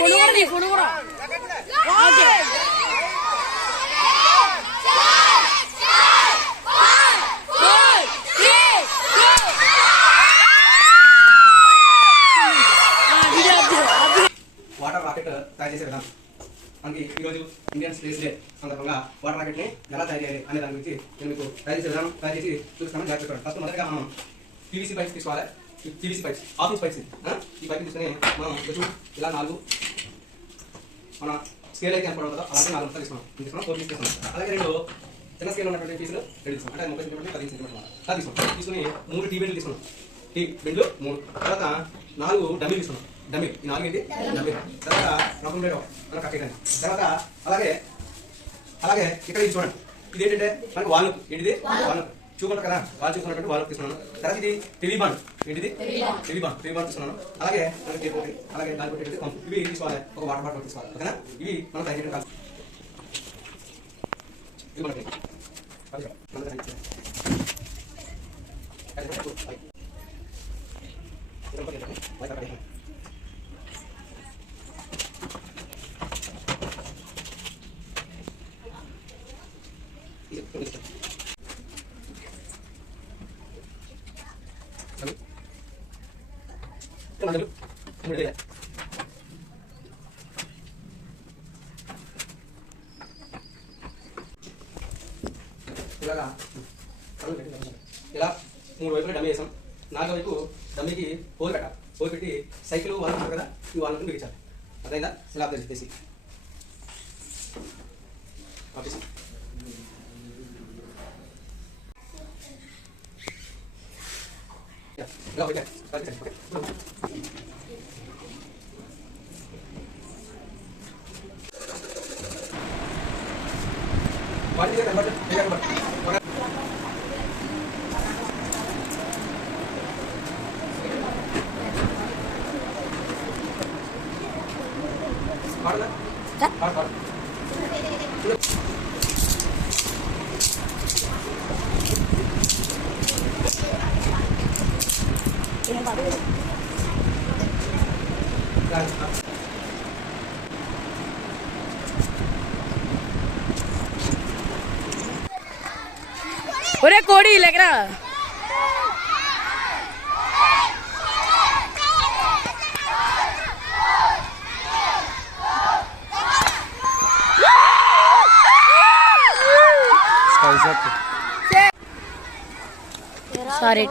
Water rocket తయారు చేసే విధానం మనకి ఈరోజు ఇండియన్ స్పేస్ డే సందర్భంగా వాటర్ రాకెట్ని ఎలా తయారు చేయాలి అనే దాని గురించి నేను మీకు తయారు చేసే విధానం తయారు చేసి చూపిస్తాను. జాగ్రత్త ఫస్ట్ మొదటిగా మనం పీవీసీ పైప్స్ తీసుకోవాలి. పీవీసీ పైప్స్ ఆఫీస్ పైప్స్ ఈ పైప్ తీసుకుని మనం ఇలా 4 మన స్కేల్ అయితే ఎంత ఉంటుందో అలాగే 4 ముక్కలు తీసుకున్నాం 4 పీస్ తీసుకున్నాం. అలాగే 2 చిన్న స్కేల్ ఉన్నటువంటి పీసులు 2 తీసుకున్నాం. అంటే 30 సెంటీమీటర్లు 15 సెంటీమీటర్లు అలా తీసుకున్నాం. తీసుకుని 3 టీ బెండ్లు తీసుకున్నాం. టీ బెండ్లు 3 తర్వాత 4 డమ్మీలు తీసుకున్నాం. డమ్మీ ఈ 4 ఏంటి డమ్మీ. తర్వాత రఫం రేట్ మనం కట్ చేయడానికి. తర్వాత అలాగే ఇక్కడ ఇది చూడండి. ఇది ఏంటంటే మనకు వాల్నట్. ఏంటిది వాల్నట్ చూకుంటారు కదా, వాళ్ళు చూసుకున్నటువంటి వాల్నట్ తీసుకున్నాను. తర్వాత ఇది హెవీ బాండ్. ఏంటిది హెవీ బాండ్ తీసుకున్నాను. అలాగే మనకి ఒకటి అలాగే దాని కొట్టి ఇవి తీసుకోవాలి. ఒక వాటర్ బాటిల్ తీసుకోవాలి. ఓకేనా. ఇవి మనం తయారు చేయడం కాదు. ఇది మనకి ఇలా 3 వైపులు డమ్మీ వేసాం. 4వ వైపు డమ్మీకి హోల్ పెట్టాలి. హోల్ పెట్టి సైకిల్ వాళ్ళు ఉంటారు కదా, ఈ వాళ్ళని బిగించాలి. అదైందా ఇలా తెసి ఒరే కోడి లేకరా సారీ